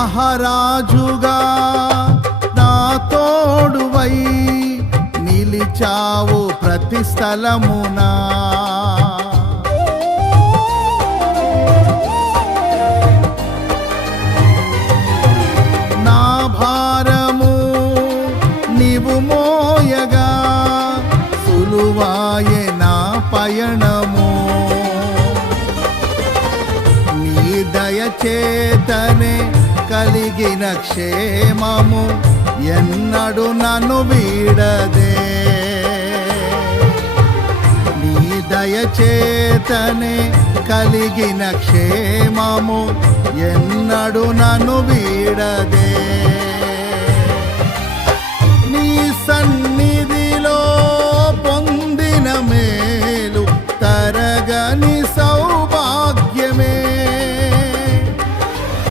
మహారాజుగా నా తోడువై నిలిచావు ప్రతి స్థలమునా. నా భారము నీవు మోయగా సులువాయే నా పయనము. నీ దయచేతనే కలిగిన క్షేమము ఎన్నడు నన్ను వీడదే. నీ దయచేతనే కలిగిన క్షేమము ఎన్నడు నన్ను వీడదే.